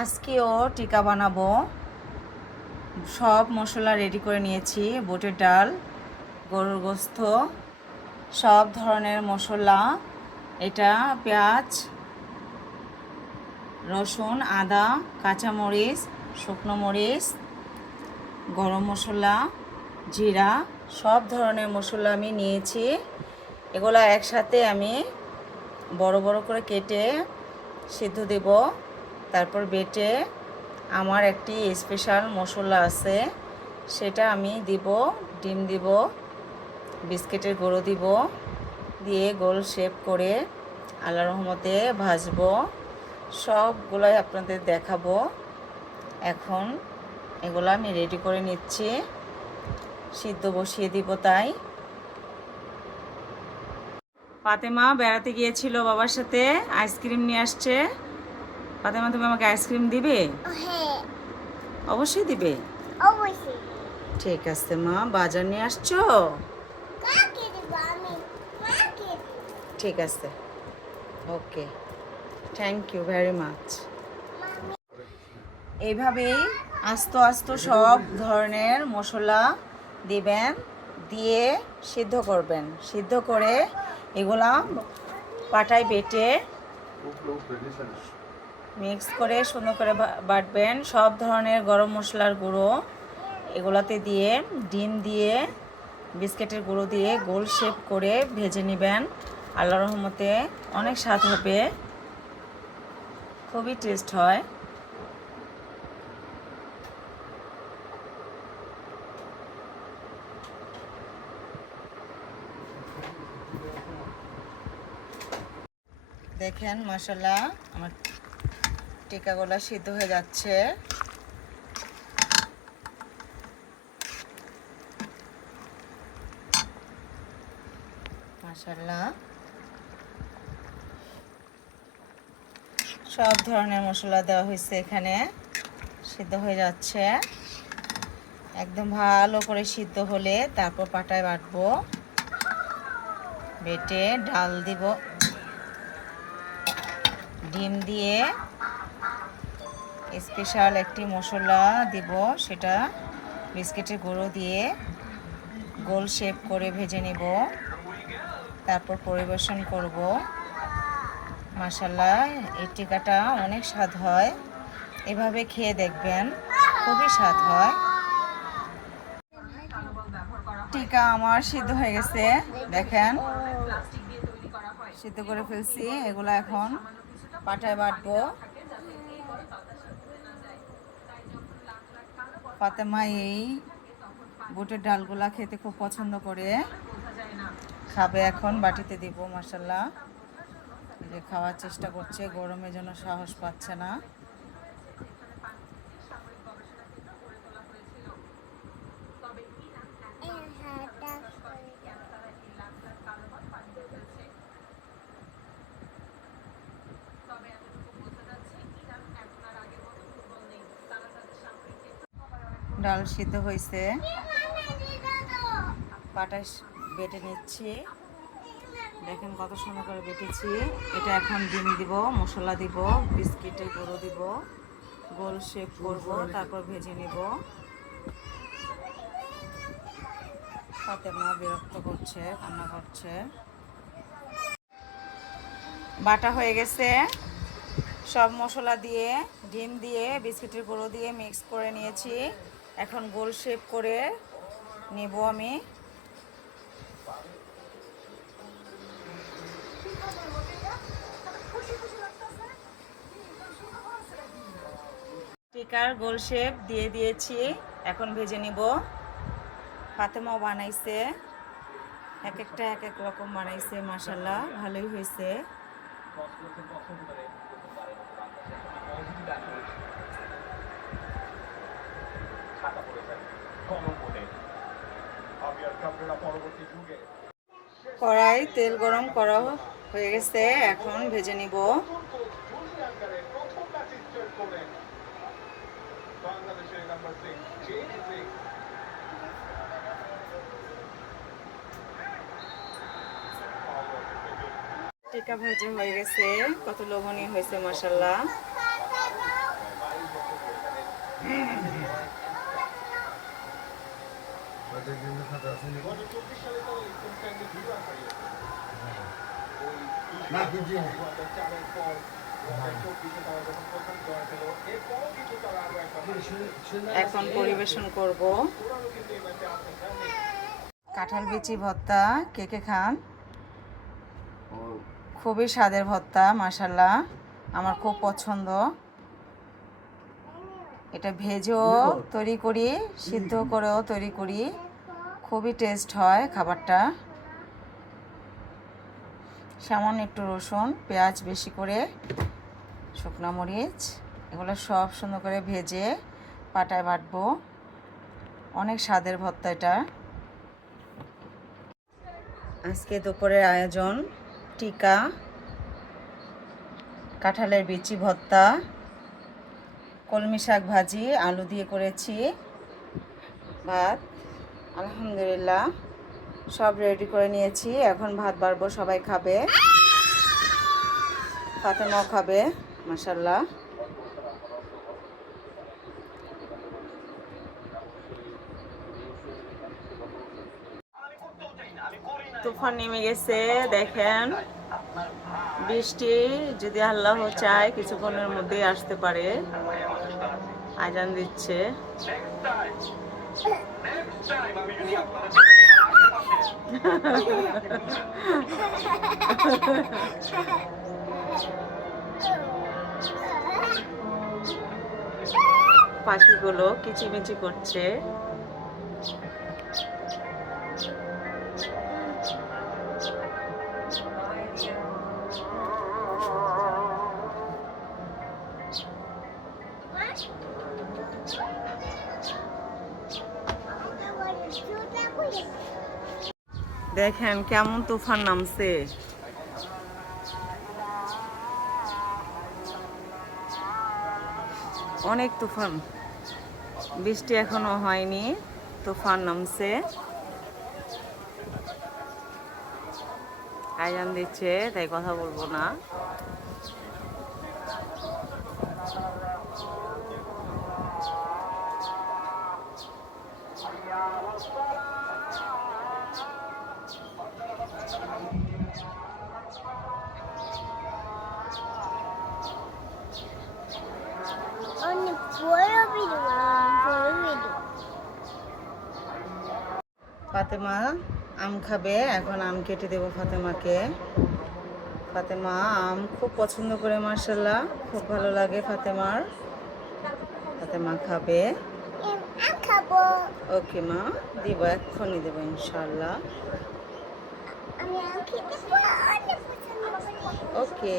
আজকেও টিকা বানাবো। সব মশলা রেডি করে নিয়েছি, বুটের ডাল, গরুর গোস্ত, সব ধরনের মশলা। এটা পেঁয়াজ, রসুন, আদা, কাঁচামরিচ, শুকনো মরিচ, গরম মশলা, জিরা, সব ধরনের মশলা আমি নিয়েছি। এগুলো একসাথে আমি বড় বড় করে কেটে সিদ্ধ দেব, তারপর বেটে আমার একটি স্পেশাল মশলা আছে, সেটা আমি দিব। ডিম দিব, বিস্কিটের গুঁড়ো দিব, দিয়ে গোল শেপ করে আল্লাহর রহমতে ভাজবো। সবগুলাই আপনাদের দেখাবো। এখন এগুলো আমি রেডি করে নিচ্ছি, সিদ্ধ বসিয়ে দিব। তাই ফাতেমা বেড়াতে গিয়েছিল বাবার সাথে, আইসক্রিম নিয়ে আসছে। ফাতেমা, তুমি আমাকে আইসক্রিম দিবে? হ্যাঁ, অবশ্যই দিবে। অবশ্যই। ঠিক আছে মা, বাজার নিয়ে আসছো? কাকে দিব আমি? কাকে দিব? ঠিক আছে, ওকে, থ্যাংক ইউ ভেরি মাচ। এইভাবেই আস্ত আস্ত সব ধরনের মশলা দিবেন, দিয়ে সিদ্ধ করবেন। সিদ্ধ করে এগুলা পাটায় বেটে মিক্স করে সুন্দর করে বাটবেন। সব ধরনের গরম মশলার গুঁড়ো এগুলাতে দিয়ে, ডিম দিয়ে, বিস্কিটের গুঁড়ো দিয়ে গোল শেপ করে ভেজে নেবেন। আল্লাহর রহমতে অনেক স্বাদ হবে, খুবই টেস্ট হয়। দেখেন মাশাআল্লাহ, আমার টিকাগুলো সিদ্ধ হয়ে যাচ্ছে। মাশাআল্লাহ, সব ধরনের মশলা দেওয়া হয়েছে এখানে, সিদ্ধ হয়ে যাচ্ছে। একদম ভালো করে সিদ্ধ হলে তারপর পাটায় বাটবো, বেটে ডাল দিব, ডিম দিয়ে স্পেশাল একটি মশলা দিব, সেটা বিস্কিটের গুঁড়ো দিয়ে গোল শেপ করে ভেজে নেব, তারপর পরিবেশন করব। মাশাআল্লাহ, এই টিকাটা অনেক স্বাদ হয়, এভাবে খেয়ে দেখবেন, খুবই স্বাদ হয়। টিকা আমার সিদ্ধ হয়ে গেছে, দেখেন সিদ্ধ করে ফেলছি। এগুলো এখন পাটায় বাটবো। ফাতেমা এই বুটের ডালগুলা খেতে খুব পছন্দ করে, খাবে। এখন বাটিতে দিব। মাশাআল্লাহ, যে খাওয়ার চেষ্টা করছে, গরমের জন্য সাহস পাচ্ছে না। ডাল সিদ্ধ হয়েছে, পাটায় বেটে নিচ্ছি। দেখেন কত সুন্দর করে বেটেছি। এটা এখন ডিম দিব, মশলা দিব, বিস্কিটের গুঁড়ো দিব, গোল শেপ করব, তারপর ভেজে নিব। ফাতেমা বিরক্ত করছে, কান্না করছে। বাটা হয়ে গেছে, সব মশলা দিয়ে, ডিম দিয়ে, বিস্কিটের গুঁড়ো দিয়ে মিক্স করে নিয়েছি। এখন গোল শেপ করে নেব আমি। টিকার গোল শেপ দিয়ে দিয়েছি, এখন ভেজে নিব। ফাতেমাও বানাইছে, এক একটা এক এক রকম বানাইছে। মাশাআল্লাহ, ভালোই হয়েছে। কড়াই তেল গরম করা হয়ে গেছে, এখন ভেজে নিব। টিকা ভাজা হয়ে গেছে, কত লোভনীয় হয়েছে মাশাআল্লাহ। এখন পরিবেশন করব কাঁঠাল বিচি ভর্তা। কে কে খান? খুবই স্বাদের ভর্তা, মাশাআল্লাহ, আমার খুব পছন্দ। এটা ভেজেও তৈরি করি, সিদ্ধ করেও তৈরি করি, খুবই টেস্ট হয় খাবারটা। সামান্য একটু রসুন, পেঁয়াজ বেশি করে, শুকনো মরিচ, এগুলো সব সুন্দর করে ভেজে পাটায় বাটবো। অনেক স্বাদের ভর্তা এটা। আজকে দুপুরের আয়োজন টিকা, কাঁঠালের বিচি ভর্তা, কলমি শাক ভাজি, আলু দিয়ে করেছি, ভাত। আলহামদুলিল্লাহ সব রেডি করে নিয়েছি। এখন ভাত বাড়বো, সবাই খাবে, ফাতেমাও খাবে, মাশাআল্লাহ। তুফান নেমে গেছে, দেখেন। বৃষ্টি যদি আল্লাহ চায় কিছুক্ষণের মধ্যেই আসতে পারে। আজান দিচ্ছে। পাখিগুলো কিচিমিচি করছে। দেখেন কেমন তুফান নামছে। অনেক তুফান, বৃষ্টি এখনো হয়নি, তুফান নামছে। আজান দিচ্ছে, তাই কথা বলবো না। ফাতেমা আম খাবে, এখন আম কেটে দেবো ফাতেমাকে। ফাতেমা আম খুব পছন্দ করে, মাশাআল্লাহ, খুব ভালো লাগে ফাতেমার। ফাতেমা খাবে। ওকে মা, দিব, এক্ষুনি দেবো ইনশাআল্লাহ। ওকে।